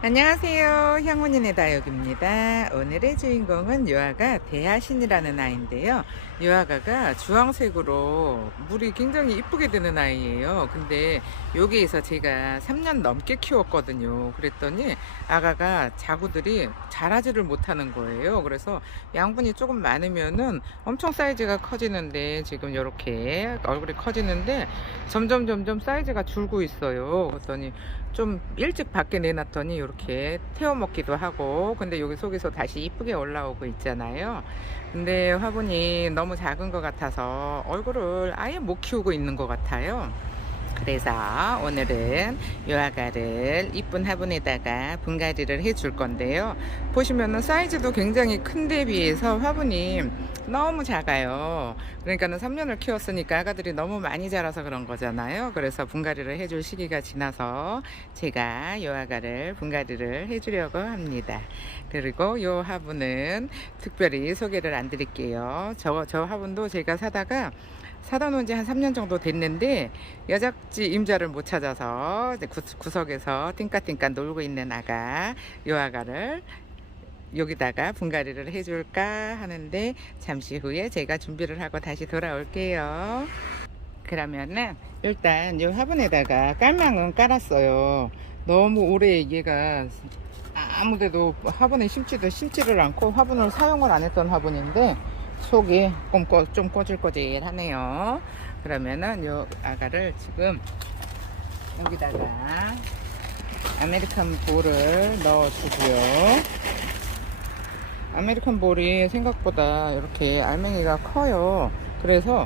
안녕하세요. 향훈이네 다육입니다. 오늘의 주인공은 요아가 대하신이라는 아이인데요. 요아가가 주황색으로 물이 굉장히 이쁘게 드는 아이예요. 근데 여기에서 제가 3년 넘게 키웠거든요. 그랬더니 아가가 자구들이 자라지를 못하는 거예요. 그래서 양분이 조금 많으면은 엄청 사이즈가 커지는데 지금 이렇게 얼굴이 커지는데 점점 사이즈가 줄고 있어요. 그랬더니 좀 일찍 밖에 내놨더니 이렇게 태워 먹기도 하고, 근데 여기 속에서 다시 이쁘게 올라오고 있잖아요. 근데 화분이 너무 작은 것 같아서 얼굴을 아예 못 키우고 있는 것 같아요. 그래서 오늘은 요아가를 이쁜 화분에다가 분갈이를 해줄 건데요. 보시면은 사이즈도 굉장히 큰데 비해서 화분이 너무 작아요. 그러니까는 3년을 키웠으니까 아가들이 너무 많이 자라서 그런 거잖아요. 그래서 분갈이를 해줄 시기가 지나서 제가 요아가를 분갈이를 해주려고 합니다. 그리고 요 화분은 특별히 소개를 안 드릴게요. 저 화분도 제가 사다 놓은 지 한 3년 정도 됐는데 여작지 임자를 못 찾아서 구석에서 띵까띵까 놀고 있는 아가, 요 아가를 여기다가 분갈이를 해줄까 하는데 잠시 후에 제가 준비를 하고 다시 돌아올게요. 그러면은 일단 이 화분에다가 깔망은 깔았어요. 너무 오래 얘가 아무데도 화분에 심지를 않고 화분을 사용을 안 했던 화분인데 속이 좀 꼬질꼬질하네요. 그러면은 요 아가를 지금 여기다가 아메리칸 볼을 넣어주고요. 아메리칸 볼이 생각보다 이렇게 알맹이가 커요. 그래서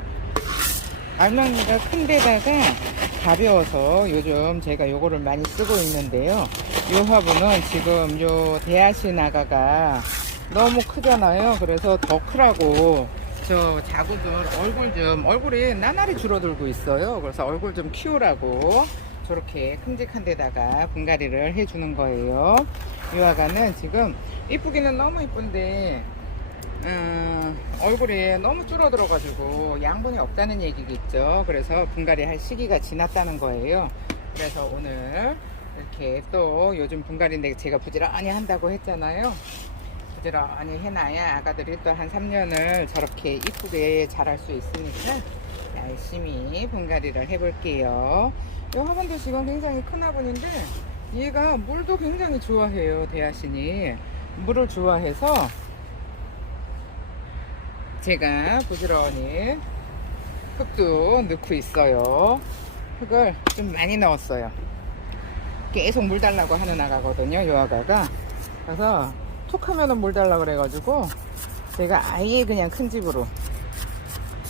알맹이가 큰 데다가 가벼워서 요즘 제가 요거를 많이 쓰고 있는데요. 요 화분은 지금 요 대하신 아가가 너무 크잖아요. 그래서 더 크라고 저 자구들 얼굴이 나날이 줄어들고 있어요. 그래서 얼굴 좀 키우라고 저렇게 큼직한 데다가 분갈이를 해주는 거예요. 이 아가는 지금 이쁘기는 너무 이쁜데 얼굴이 너무 줄어들어 가지고 양분이 없다는 얘기겠죠. 그래서 분갈이 할 시기가 지났다는 거예요. 그래서 오늘 이렇게 또 요즘 분갈이인데 제가 부지런히 한다고 했잖아요. 부지런히 해놔야 아가들이 또 한 3년을 저렇게 이쁘게 자랄 수 있으니까 열심히 분갈이를 해볼게요. 이 화분도 지금 굉장히 큰 화분인데 얘가 물도 굉장히 좋아해요. 대하신이 물을 좋아해서 제가 부지런히 흙도 넣고 있어요. 흙을 좀 많이 넣었어요. 계속 물 달라고 하는 아가거든요. 요 아가가. 그래서 툭 하면은 물 달라고 그래가지고 제가 아예 그냥 큰 집으로,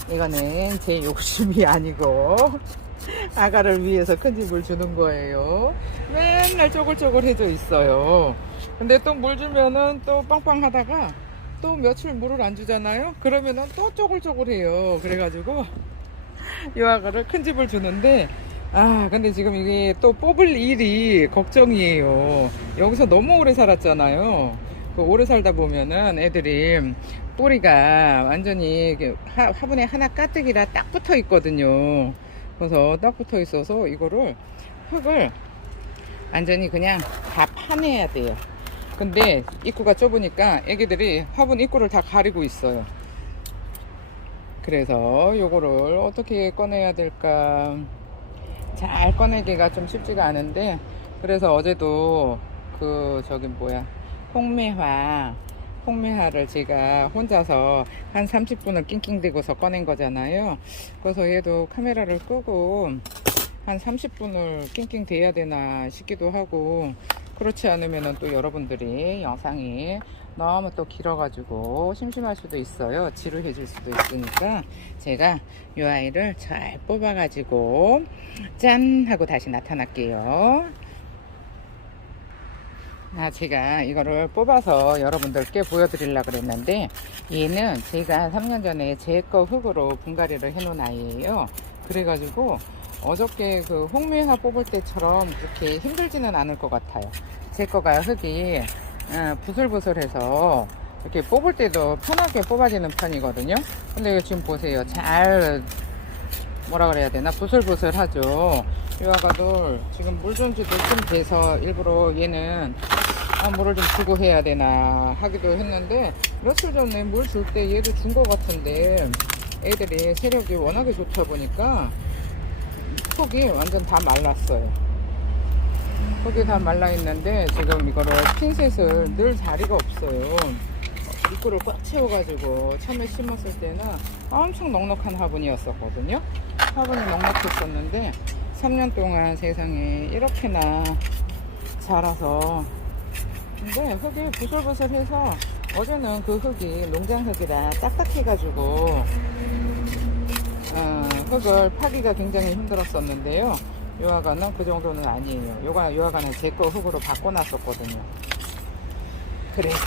이거는 제 욕심이 아니고 아가를 위해서 큰 집을 주는 거예요. 맨날 쪼글쪼글해져 있어요. 근데 또 물 주면은 또 빵빵 하다가 또 며칠 물을 안 주잖아요. 그러면은 또 쪼글쪼글해요. 그래가지고 이 아가를 큰 집을 주는데 근데 지금 이게 또 뽑을 일이 걱정이에요. 여기서 너무 오래 살았잖아요. 그 오래 살다 보면은 애들이 뿌리가 완전히 화분에 하나 가뜩이라 딱 붙어 있거든요. 그래서 딱 붙어 있어서 이거를 흙을 완전히 그냥 다 파내야 돼요. 근데 입구가 좁으니까 애기들이 화분 입구를 다 가리고 있어요. 그래서 요거를 어떻게 꺼내야 될까, 잘 꺼내기가 좀 쉽지가 않은데, 그래서 어제도 홍매화를 제가 혼자서 한 30분을 낑낑대고서 꺼낸 거잖아요. 그래서 얘도 카메라를 끄고 한 30분을 낑낑대야 되나 싶기도 하고, 그렇지 않으면 또 여러분들이 영상이 너무 또 길어가지고 심심할 수도 있어요. 지루해질 수도 있으니까 제가 이 아이를 잘 뽑아가지고 짠 하고 다시 나타날게요. 제가 이거를 뽑아서 여러분들께 보여드리려고 그랬는데, 얘는 제가 3년 전에 제 거 흙으로 분갈이를 해 놓은 아이예요. 그래가지고 어저께 그 홍미화 뽑을 때처럼 그렇게 힘들지는 않을 것 같아요. 제 거가 흙이 부슬부슬해서 이렇게 뽑을 때도 편하게 뽑아지는 편이거든요. 근데 지금 보세요. 잘 뭐라 그래야 되나, 부슬부슬하죠. 이 아가들 지금 물 준 지도 좀 돼서 일부러 얘는 물을 좀 주고 해야 되나 하기도 했는데, 며칠 전에 물 줄 때 얘도 준 것 같은데, 애들이 세력이 워낙에 좋다 보니까 속이 완전 다 말랐어요. 속이 다 말라 있는데 지금 이거를 핀셋을 늘 자리가 없어요. 입구를 꽉 채워가지고 처음에 심었을 때는 엄청 넉넉한 화분이었었거든요. 화분이 넉넉했었는데 3년 동안 세상에 이렇게나 자라서, 근데 흙이 부슬부슬해서 어제는 그 흙이 농장 흙이라 딱딱해가지고 흙을 파기가 굉장히 힘들었었는데요. 요아가는 그 정도는 아니에요. 요아가는 제 거 흙으로 바꿔놨었거든요. 그래서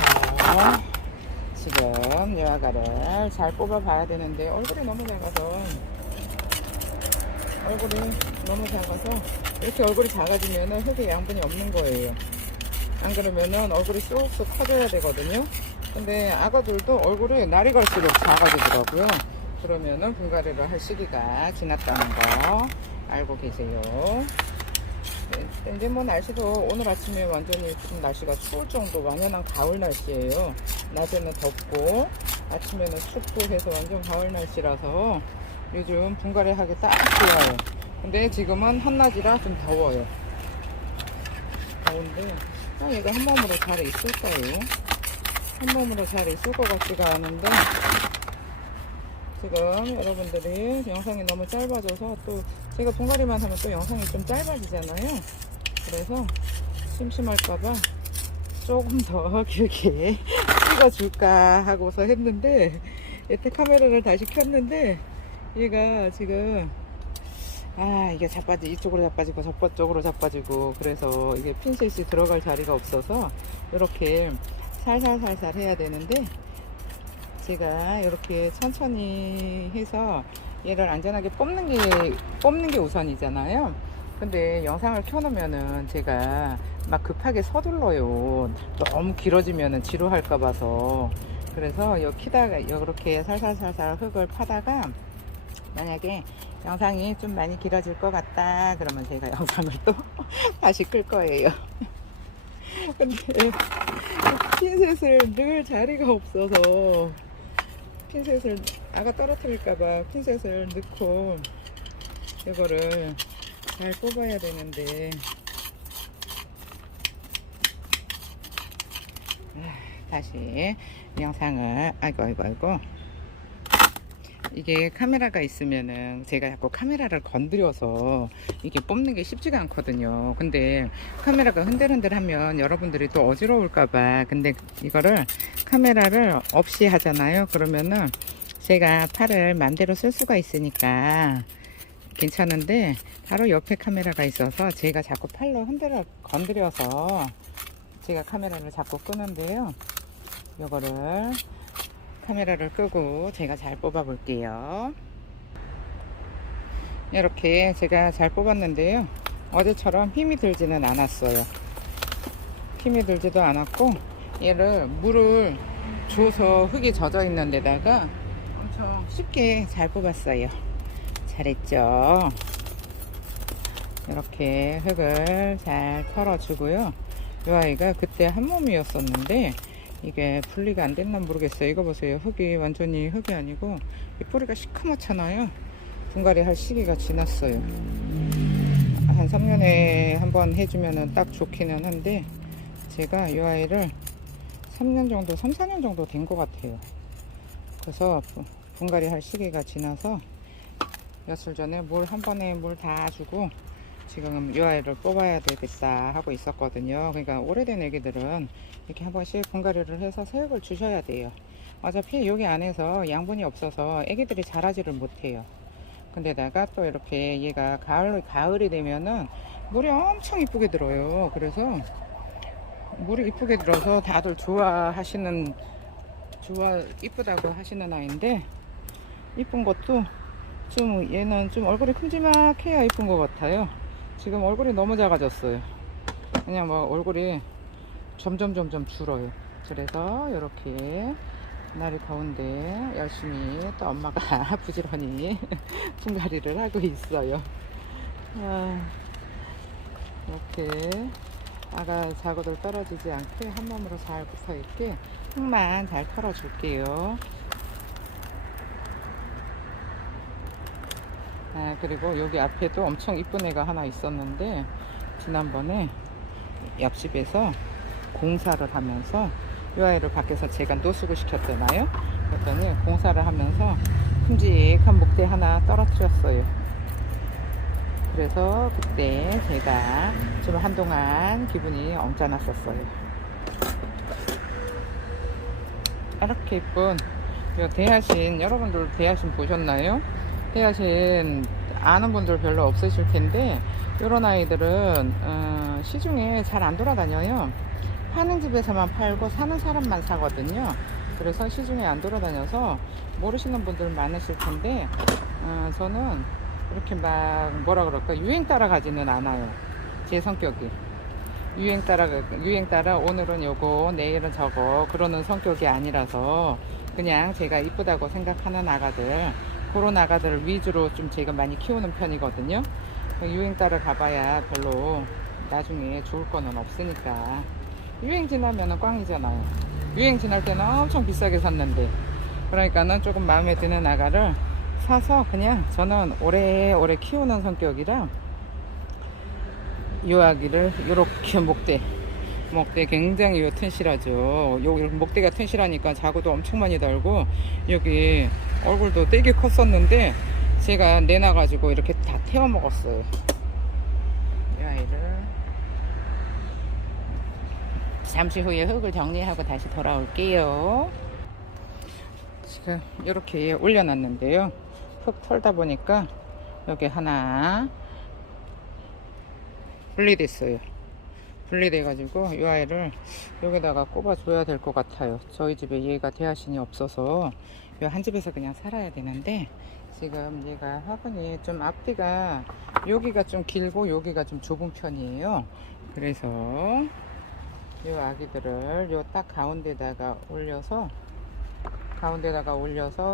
지금 요아가를 잘 뽑아봐야 되는데, 얼굴이 너무 작아서 이렇게 얼굴이 작아지면 흙에 양분이 없는 거예요. 안 그러면은 얼굴이 쑥쑥 커져야 되거든요. 근데 악어들도 얼굴이 날이 갈수록 작아지더라고요. 그러면은 분갈이를 할 시기가 지났다는 거 알고 계세요. 네, 이제 뭐 날씨도 오늘 아침에 완전히 좀 날씨가 추울 정도, 완연한 가을 날씨예요. 낮에는 덥고 아침에는 춥고 해서 완전 가을 날씨라서 요즘 분갈이 하기 딱 좋아요. 근데 지금은 한낮이라 좀 더워요. 더운데 얘가 한 몸으로 잘 있을까요? 한 몸으로 잘 있을 것 같지가 않은데, 지금 여러분들이 영상이 너무 짧아져서, 또 제가 분갈이만 하면 또 영상이 좀 짧아지잖아요. 그래서 심심할까봐 조금 더 길게 찍어줄까 하고서 했는데, 이때 카메라를 다시 켰는데 얘가 지금 이게 이쪽으로 자빠지고 저쪽으로 자빠지고, 그래서 이게 핀셋이 들어갈 자리가 없어서 이렇게 살살살살 해야 되는데, 제가 이렇게 천천히 해서 얘를 안전하게 뽑는 게 우선이잖아요. 근데 영상을 켜놓으면은 제가 막 급하게 서둘러요. 너무 길어지면은 지루할까 봐서. 그래서 키다가 이렇게 살살살살 흙을 파다가, 만약에 영상이 좀 많이 길어질 것 같다 그러면 제가 영상을 또 다시 끌 거예요. 근데 핀셋을 늘 자리가 없어서, 핀셋을 아가 떨어뜨릴까봐 핀셋을 넣고 이거를 잘 뽑아야 되는데, 다시 영상을 아이고 이게 카메라가 있으면은 제가 자꾸 카메라를 건드려서 이게 뽑는 게 쉽지가 않거든요. 근데 카메라가 흔들흔들하면 여러분들이 또 어지러울까봐, 근데 이거를 카메라를 없이 하잖아요. 그러면은 제가 팔을 맘대로 쓸 수가 있으니까 괜찮은데, 바로 옆에 카메라가 있어서 제가 자꾸 팔로 건드려서 제가 카메라를 자꾸 끄는데요. 이거를 카메라를 끄고 제가 잘 뽑아 볼게요. 이렇게 제가 잘 뽑았는데요, 어제처럼 힘이 들지는 않았어요. 힘이 들지도 않았고, 얘를 물을 줘서 흙이 젖어 있는 데다가 엄청 쉽게 잘 뽑았어요. 잘했죠? 이렇게 흙을 잘 털어주고요. 이 아이가 그때 한 몸이었었는데 이게 분리가 안 됐나 모르겠어요. 이거 보세요. 흙이 완전히 흙이 아니고 이 뿌리가 시커멓잖아요. 분갈이 할 시기가 지났어요. 한 3년에 한번 해주면 딱 좋기는 한데, 제가 이 아이를 3년 정도, 3, 4년 정도 된 것 같아요. 그래서 분갈이 할 시기가 지나서 며칠 전에 한 번에 물 다 주고 지금 이 아이를 뽑아야 되겠다 하고 있었거든요. 그러니까 오래된 애기들은 이렇게 한 번씩 분갈이를 해서 사육을 주셔야 돼요. 어차피 여기 안에서 양분이 없어서 애기들이 자라지를 못해요. 근데다가 또 이렇게 얘가 가을이 되면은 물이 엄청 이쁘게 들어요. 그래서 물이 이쁘게 들어서 다들 이쁘다고 하시는 아이인데, 이쁜 것도 좀 얘는 좀 얼굴이 큼지막해야 이쁜 것 같아요. 지금 얼굴이 너무 작아졌어요. 그냥 뭐 얼굴이 점점 줄어요. 그래서 이렇게 날이 더운데 열심히 또 엄마가 부지런히 분갈이를 하고 있어요. 이렇게 아가 자고들 떨어지지 않게 한 몸으로 잘 붙어 있게 흙만 잘 털어 줄게요. 그리고 여기 앞에도 엄청 이쁜 애가 하나 있었는데 지난번에 옆집에서 공사를 하면서 이 아이를 밖에서 제가 노숙을 시켰잖아요. 그랬더니 공사를 하면서 큼직한 목대 하나 떨어뜨렸어요. 그래서 그때 제가 좀 한동안 기분이 언짢았었어요. 이렇게 예쁜 대하신, 여러분들 대하신 보셨나요? 대하신 아는 분들 별로 없으실 텐데 이런 아이들은 시중에 잘 안 돌아다녀요. 파는 집에서만 팔고 사는 사람만 사거든요. 그래서 시중에 안 돌아다녀서 모르시는 분들 많으실 텐데 저는 이렇게 막 뭐라 그럴까, 유행 따라가지는 않아요. 제 성격이 유행 따라 오늘은 요거 내일은 저거 그러는 성격이 아니라서 그냥 제가 이쁘다고 생각하는 아가들, 그런 아가들을 위주로 좀 제가 많이 키우는 편이거든요. 유행 따라 가봐야 별로 나중에 좋을 거는 없으니까. 유행 지나면은 꽝이잖아요. 유행 지날 때는 엄청 비싸게 샀는데, 그러니까는 조금 마음에 드는 아가를 사서 그냥 저는 오래오래 키우는 성격이라 요 아기를 요렇게 목대 굉장히 요 튼실하죠. 요 목대가 튼실하니까 자고도 엄청 많이 달고 여기 얼굴도 되게 컸었는데 제가 내놔가지고 이렇게 다 태워 먹었어요. 이 아이를 잠시 후에 흙을 정리하고 다시 돌아올게요. 지금 이렇게 올려놨는데요. 흙 털다 보니까 여기 하나 분리됐어요. 분리돼가지고 이 아이를 여기다가 꼽아줘야 될 것 같아요. 저희 집에 얘가 대하신이 없어서 이 한 집에서 그냥 살아야 되는데 지금 얘가 화분이 좀 앞뒤가 여기가 좀 길고 여기가 좀 좁은 편이에요. 그래서 이 아기들을 요 딱 가운데다가 올려서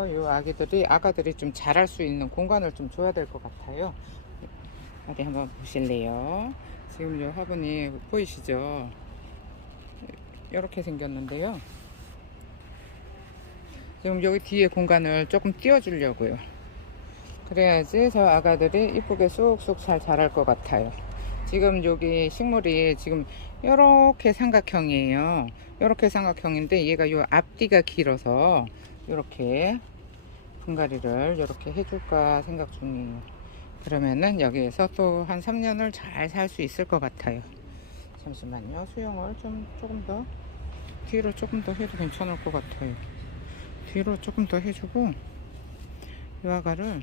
이 아가들이 좀 자랄 수 있는 공간을 좀 줘야 될 것 같아요. 어디 한번 보실래요? 지금 이 화분이 보이시죠? 이렇게 생겼는데요. 지금 여기 뒤에 공간을 조금 띄워주려고요. 그래야지 저 아가들이 이쁘게 쑥쑥 잘 자랄 것 같아요. 지금 여기 식물이 지금 이렇게 삼각형이에요. 이렇게 삼각형인데 얘가 요 앞뒤가 길어서 이렇게 분갈이를 이렇게 해줄까 생각 중이에요. 그러면은 여기에서 또 한 3년을 잘 살 수 있을 것 같아요. 잠시만요. 수영을 조금 더 뒤로 조금 더 해도 괜찮을 것 같아요. 뒤로 조금 더 해주고 이 아가를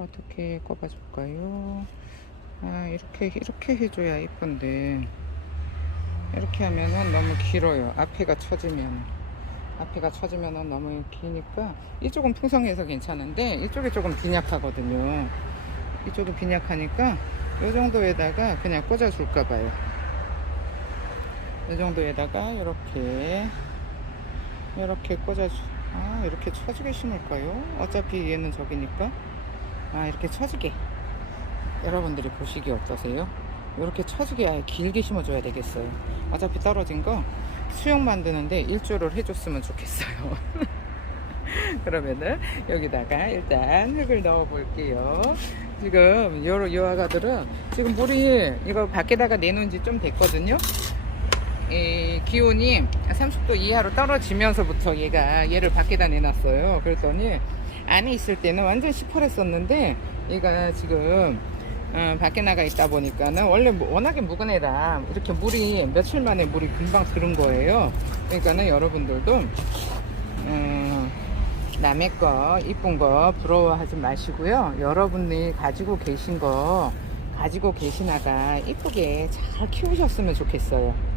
어떻게 꼽아줄까요? 이렇게 해줘야 이쁜데 이렇게 하면은 너무 길어요. 앞에가 처지면은 너무 기니까 이쪽은 풍성해서 괜찮은데 이쪽이 조금 빈약하거든요. 이쪽이 빈약하니까 이 정도에다가 그냥 꽂아 줄까 봐요. 이 정도에다가 이렇게 이렇게 처지게 심을까요? 어차피 얘는 저기니까 이렇게 처지게, 여러분들이 보시기 어떠세요? 이렇게 처지게 아예 길게 심어줘야 되겠어요. 어차피 떨어진 거 수영 만드는데 일조를 해줬으면 좋겠어요. 그러면은 여기다가 일단 흙을 넣어 볼게요. 지금 요 아가들은 지금 물이 이거 밖에다가 내놓은 지 좀 됐거든요. 이 기온이 30도 이하로 떨어지면서부터 얘를 밖에다 내놨어요. 그랬더니 안에 있을 때는 완전 시퍼랬었는데 얘가 지금 밖에 나가 있다 보니까는 원래 워낙에 묵은 애라 이렇게 물이 며칠 만에 물이 금방 들은 거예요. 그러니까는 여러분들도 남의 거 이쁜 거 부러워하지 마시고요. 여러분이 가지고 계신 아가 이쁘게 잘 키우셨으면 좋겠어요.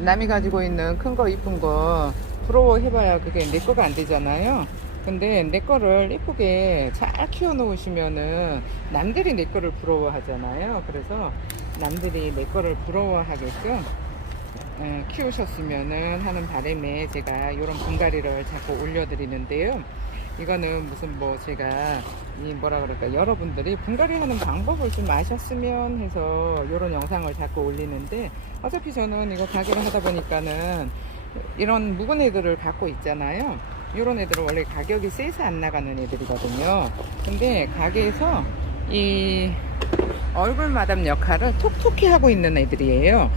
남이 가지고 있는 큰 거 이쁜 거 부러워해봐야 그게 내 거가 안 되잖아요. 근데 내 거를 이쁘게 잘 키워 놓으시면은 남들이 내 거를 부러워하잖아요. 그래서 남들이 내 거를 부러워하게끔 키우셨으면은 하는 바람에 제가 이런 분갈이를 자꾸 올려드리는데요. 이거는 무슨 뭐 제가 이 뭐라 그럴까 여러분들이 분갈이 하는 방법을 좀 아셨으면 해서 이런 영상을 자꾸 올리는데, 어차피 저는 이거 가게를 하다 보니까는 이런 묵은 애들을 갖고 있잖아요. 이런 애들은 원래 가격이 세서 안 나가는 애들이거든요. 근데 가게에서 이 얼굴 마담 역할을 톡톡히 하고 있는 애들이에요.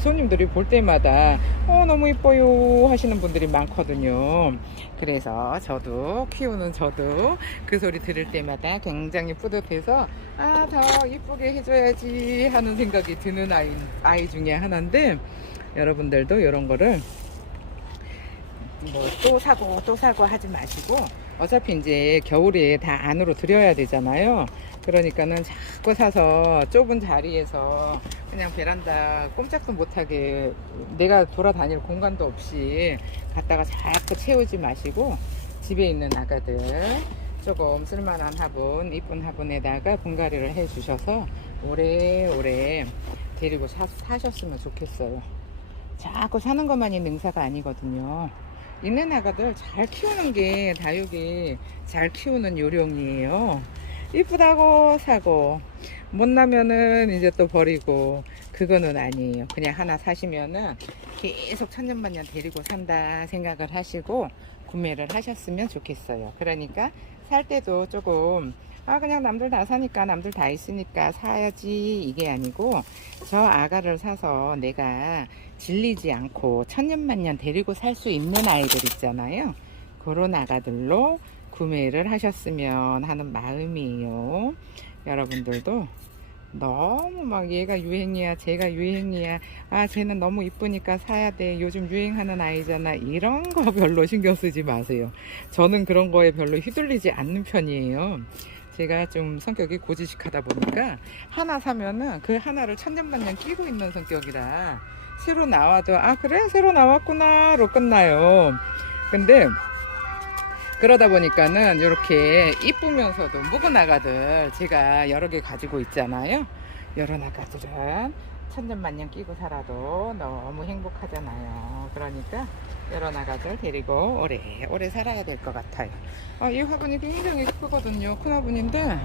손님들이 볼 때마다 너무 이뻐요 하시는 분들이 많거든요. 그래서 저도 키우는 저도 그 소리 들을 때마다 굉장히 뿌듯해서 더 이쁘게 해줘야지 하는 생각이 드는 아이 중에 하나인데, 여러분들도 이런 거를 뭐 또 사고 하지 마시고, 어차피 이제 겨울에 다 안으로 들여야 되잖아요. 그러니까는 자꾸 사서 좁은 자리에서 그냥 베란다 꼼짝도 못하게 내가 돌아다닐 공간도 없이 갖다가 자꾸 채우지 마시고, 집에 있는 아가들 조금 쓸만한 화분, 이쁜 화분에다가 분갈이를 해 주셔서 오래오래 데리고 사셨으면 좋겠어요. 자꾸 사는 것만이 능사가 아니거든요. 있는 아가들 잘 키우는 게 다육이 잘 키우는 요령이에요. 이쁘다고 사고 못나면은 이제 또 버리고, 그거는 아니에요. 그냥 하나 사시면은 계속 천년만년 데리고 산다 생각을 하시고 구매를 하셨으면 좋겠어요. 그러니까 살 때도 조금 그냥 남들 다 사니까, 남들 다 있으니까 사야지 이게 아니고, 저 아가를 사서 내가 질리지 않고 천년만년 데리고 살 수 있는 아이들 있잖아요. 그런 아가들로 구매를 하셨으면 하는 마음이에요. 여러분들도 너무 막 얘가 유행이야, 쟤가 유행이야, 쟤는 너무 이쁘니까 사야 돼, 요즘 유행하는 아이잖아, 이런 거 별로 신경 쓰지 마세요. 저는 그런 거에 별로 휘둘리지 않는 편이에요. 제가 좀 성격이 고지식하다 보니까 하나 사면은 그 하나를 천년만년 끼고 있는 성격이라, 새로 나와도 그래 새로 나왔구나로 끝나요. 근데 그러다 보니까는 이렇게 이쁘면서도 묵은 아가들 제가 여러 개 가지고 있잖아요. 이런 아가들은 천년만년 끼고 살아도 너무 행복하잖아요. 그러니까 이런 아가들 데리고 오래 살아야 될 것 같아요. 이 화분이 굉장히 크거든요. 큰 화분인데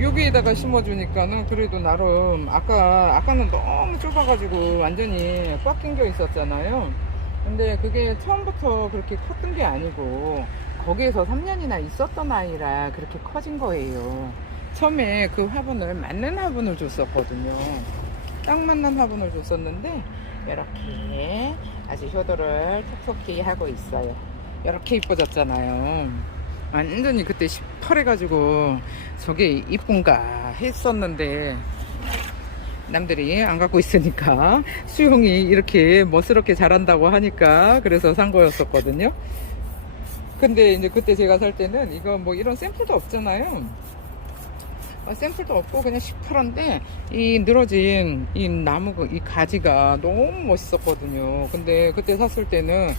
여기에다가 심어주니까는 그래도 나름, 아까는 너무 좁아가지고 완전히 꽉 낑겨 있었잖아요. 근데 그게 처음부터 그렇게 컸던 게 아니고 거기에서 3년이나 있었던 아이라 그렇게 커진 거예요. 처음에 그 화분을 맞는 화분을 줬었거든요. 딱 맞는 화분을 줬었는데 이렇게 아주 효도를 톡톡히 하고 있어요. 이렇게 이뻐졌잖아요. 완전히 그때 시퍼래가지고 저게 이쁜가 했었는데 남들이 안 갖고 있으니까, 수용이 이렇게 멋스럽게 자란다고 하니까 그래서 산 거였었거든요. 근데 이제 그때 제가 살 때는 이거 뭐 이런 샘플도 없잖아요. 샘플도 없고 그냥 시퍼런데 이 늘어진 이 나무 이 가지가 너무 멋있었거든요. 근데 그때 샀을 때는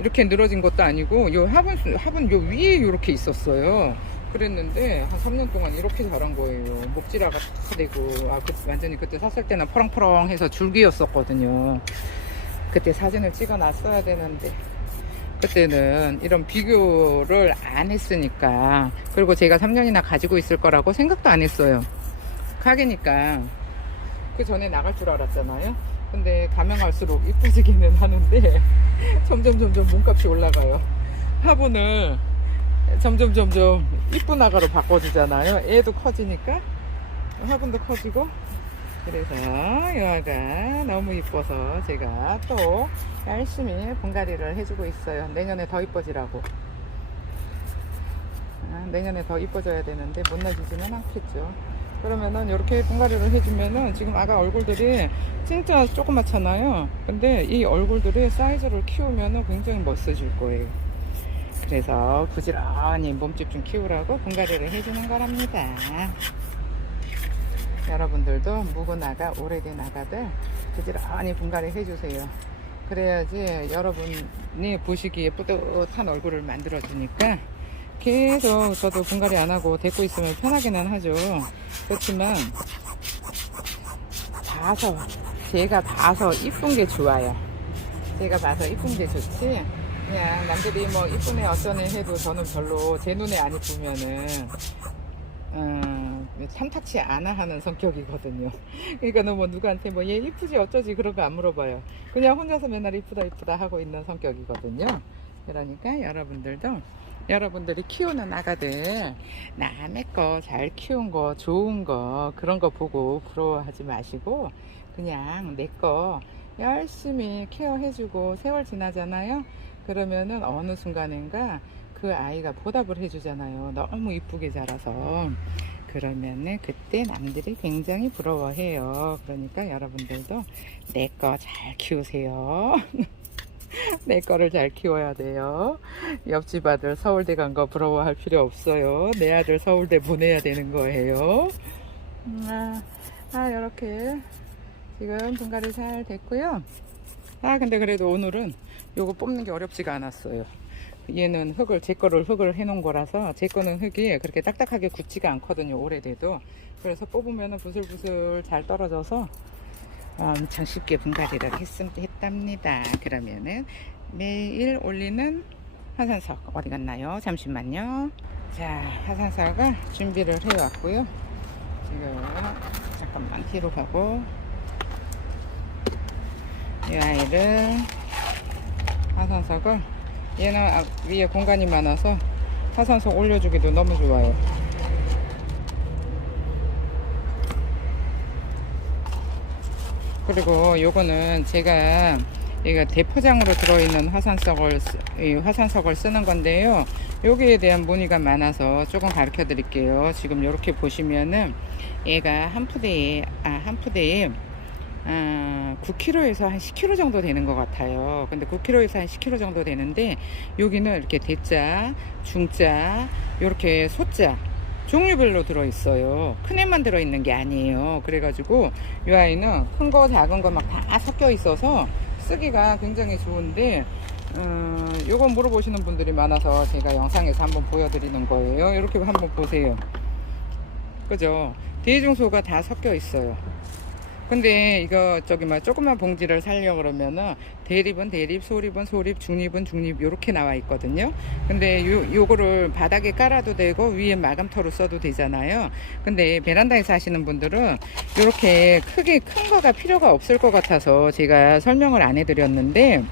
이렇게 늘어진 것도 아니고 요 화분 요 위에 이렇게 있었어요. 그랬는데 한 3년 동안 이렇게 자란 거예요. 목질화가 다 되고. 완전히 그때 샀을 때는 퍼렁퍼렁해서 줄기였었거든요. 그때 사진을 찍어 놨어야 되는데 그때는 이런 비교를 안 했으니까, 그리고 제가 3년이나 가지고 있을 거라고 생각도 안 했어요. 가게니까 그 전에 나갈 줄 알았잖아요. 근데 가면 갈수록 이뻐지기는 하는데 점점 몸값이 올라가요. 화분을 점점 이쁜 아가로 바꿔주잖아요. 애도 커지니까 화분도 커지고. 그래서 이 아가 너무 이뻐서 제가 또 열심히 분갈이를 해주고 있어요. 내년에 더 이뻐지라고. 내년에 더 이뻐져야 되는데 못 내주지는 않겠죠. 그러면은 이렇게 분갈이를 해주면은, 지금 아가 얼굴들이 진짜 조그맣잖아요. 근데 이 얼굴들의 사이즈를 키우면은 굉장히 멋있어질 거예요. 그래서 부지런히 몸집 좀 키우라고 분갈이를 해주는 거랍니다. 여러분들도 묵은 아가, 오래된 아가들 부지런히 분갈이 해주세요. 그래야지 여러분이 보시기에 뿌듯한 얼굴을 만들어주니까. 계속 저도 분갈이 안 하고 데리고 있으면 편하기는 하죠. 그렇지만 제가 봐서 이쁜 게 좋아요. 제가 봐서 이쁜 게 좋지, 그냥 남들이 뭐 이쁘네 어쩌네 해도 저는 별로 제 눈에 안 이쁘면은 탐탁치 않아 하는 성격이거든요. 그러니까 뭐 누구한테 뭐 얘 이쁘지 어쩌지 그런 거 안 물어봐요. 그냥 혼자서 맨날 이쁘다 이쁘다 하고 있는 성격이거든요. 그러니까 여러분들도 여러분들이 키우는 아가들 남의 거 잘 키운 거 좋은 거 그런 거 보고 부러워하지 마시고 그냥 내 거 열심히 케어해주고 세월 지나잖아요. 그러면은 어느 순간인가 그 아이가 보답을 해주잖아요. 너무 이쁘게 자라서. 그러면은 그때 남들이 굉장히 부러워해요. 그러니까 여러분들도 내 거 잘 키우세요. 내 거를 잘 키워야 돼요. 옆집 아들 서울대 간 거 부러워할 필요 없어요. 내 아들 서울대 보내야 되는 거예요. 이렇게 지금 분갈이 잘 됐고요. 근데 그래도 오늘은 요거 뽑는 게 어렵지가 않았어요. 얘는 제 거를 흙을 해놓은 거라서 제 거는 흙이 그렇게 딱딱하게 굳지가 않거든요. 오래돼도. 그래서 뽑으면 부슬부슬 잘 떨어져서 엄청 쉽게 분갈이를 했답니다. 그러면은 매일 올리는 화산석 어디 갔나요? 잠시만요. 자, 화산석을 준비를 해왔고요. 지금 잠깐만 뒤로 가고 이 아이를 화산석을 얘는 위에 공간이 많아서 화산석 올려주기도 너무 좋아요. 그리고 요거는 제가 이거 대포장으로 들어있는 화산석을 쓰는 건데요. 여기에 대한 문의가 많아서 조금 가르쳐 드릴게요. 지금 이렇게 보시면은 얘가 한 푸대에 9kg에서 한 10kg 정도 되는 것 같아요. 근데 9kg에서 한 10kg 정도 되는데 여기는 이렇게 대자, 중자, 이렇게 소자 종류별로 들어있어요. 큰 애만 들어있는 게 아니에요. 그래가지고 이 아이는 큰 거 작은 거 막 다 섞여 있어서 쓰기가 굉장히 좋은데 요거 물어보시는 분들이 많아서 제가 영상에서 한번 보여드리는 거예요. 이렇게 한번 보세요. 그죠? 대중소가 다 섞여 있어요. 근데 이거 조그만 봉지를 살려고 그러면은 대립은 대립, 소립은 소립, 중립은 중립 이렇게 나와 있거든요. 근데 요거를 바닥에 깔아도 되고 위에 마감토로 써도 되잖아요. 근데 베란다에서 하시는 분들은 이렇게 크게 큰 거가 필요가 없을 것 같아서 제가 설명을 안 해드렸는데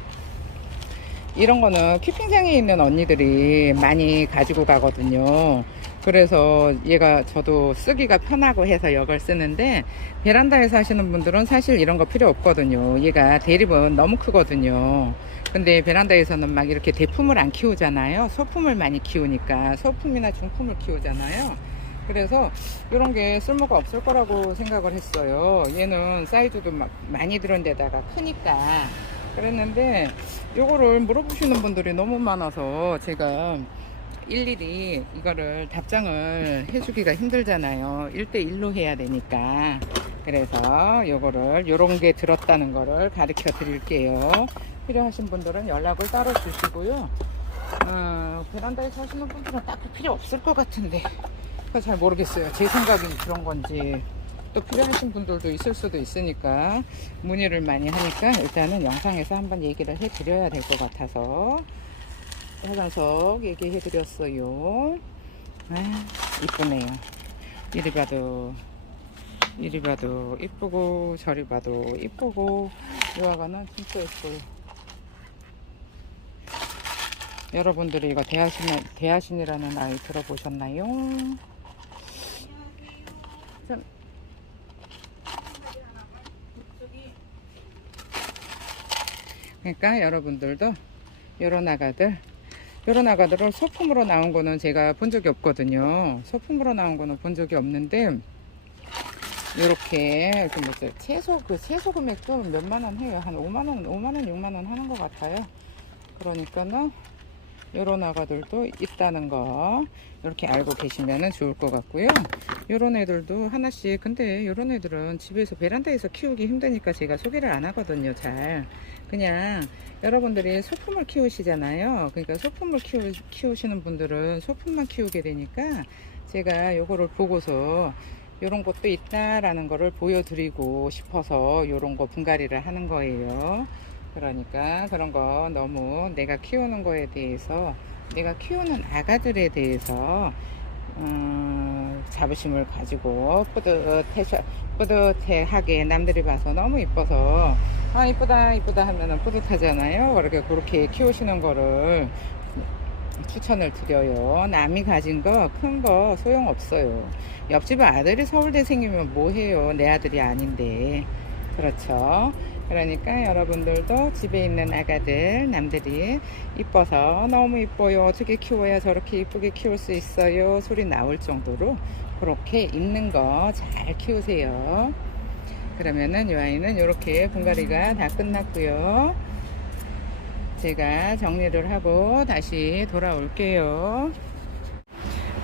이런 거는 키핑장에 있는 언니들이 많이 가지고 가거든요. 그래서 얘가 저도 쓰기가 편하고 해서 이걸 쓰는데 베란다에서 하시는 분들은 사실 이런 거 필요 없거든요. 얘가 대립은 너무 크거든요. 근데 베란다에서는 막 이렇게 대품을 안 키우잖아요. 소품을 많이 키우니까 소품이나 중품을 키우잖아요. 그래서 이런 게 쓸모가 없을 거라고 생각을 했어요. 얘는 사이즈도 막 많이 들은 데다가 크니까 그랬는데 요거를 물어보시는 분들이 너무 많아서 제가 일일이 이거를 답장을 해주기가 힘들잖아요. 1대1로 해야 되니까. 그래서 요거를 요런 게 들었다는 거를 가르쳐 드릴게요. 필요하신 분들은 연락을 따로 주시고요. 베란다에서 하시는 분들은 딱히 필요 없을 것 같은데 그거 잘 모르겠어요. 제 생각이 그런 건지 또 필요하신 분들도 있을 수도 있으니까 문의를 많이 하니까 일단은 영상에서 한번 얘기를 해 드려야 될 것 같아서 화산석 얘기해 드렸어요. 이쁘네요. 이리 봐도 이쁘고 저리 봐도 이쁘고 요아가는 진짜 예뻐요. 여러분들이 이거 대하신이라는 아이 들어보셨나요? 그러니까 여러분들도 요런 아가들을 소품으로 나온 거는 제가 본 적이 없거든요. 소품으로 나온 거는 본 적이 없는데 요렇게 채소 금액도 몇만원 해요. 한 5만원 6만원 하는 것 같아요. 그러니까는 요런 아가들도 있다는 거 이렇게 알고 계시면 좋을 것 같고요. 요런 애들도 하나씩. 근데 요런 애들은 집에서 베란다에서 키우기 힘드니까 제가 소개를 안 하거든요. 잘 그냥 여러분들이 소품을 키우시잖아요. 그러니까 소품을 키우시는 분들은 소품만 키우게 되니까 제가 요거를 보고서 요런 것도 있다라는 거를 보여드리고 싶어서 요런 거 분갈이를 하는 거예요. 그러니까 그런 거 너무 내가 키우는 거에 대해서, 내가 키우는 아가들에 대해서 자부심을 가지고 뿌듯해하게 남들이 봐서 너무 이뻐서 아 이쁘다 이쁘다 하면은 뿌듯하잖아요. 그렇게 키우시는 거를 추천을 드려요. 남이 가진 거 큰 거 소용없어요. 옆집 아들이 서울대생이면 뭐해요. 내 아들이 아닌데. 그렇죠. 그러니까 여러분들도 집에 있는 아가들 남들이 이뻐서 너무 이뻐요, 어떻게 키워야 저렇게 이쁘게 키울 수 있어요 소리 나올 정도로 그렇게 있는 거 잘 키우세요. 그러면은 이 아이는 이렇게 분갈이가 다 끝났고요. 제가 정리를 하고 다시 돌아올게요.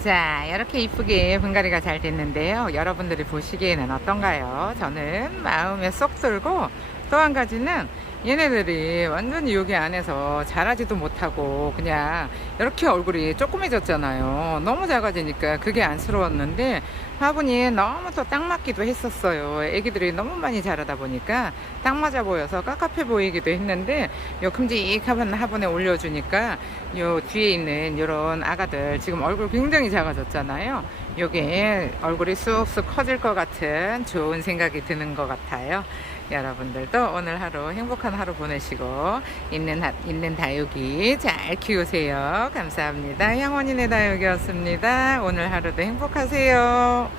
자, 이렇게 이쁘게 분갈이가 잘 됐는데요. 여러분들이 보시기에는 어떤가요? 저는 마음에 쏙 들고, 또 한 가지는 얘네들이 완전히 여기 안에서 자라지도 못하고 그냥 이렇게 얼굴이 조그매졌잖아요. 너무 작아지니까 그게 안쓰러웠는데 화분이 너무 또 딱 맞기도 했었어요. 애기들이 너무 많이 자라다 보니까 딱 맞아 보여서 깝깝해 보이기도 했는데 요 큼직한 화분에 올려주니까 요 뒤에 있는 요런 아가들 지금 얼굴 굉장히 작아졌잖아요. 요게 얼굴이 쑥쑥 커질 것 같은 좋은 생각이 드는 것 같아요. 여러분들도 오늘 하루 행복한 하루 보내시고 있는 다육이 잘 키우세요. 감사합니다. 향원이네 다육이었습니다. 오늘 하루도 행복하세요.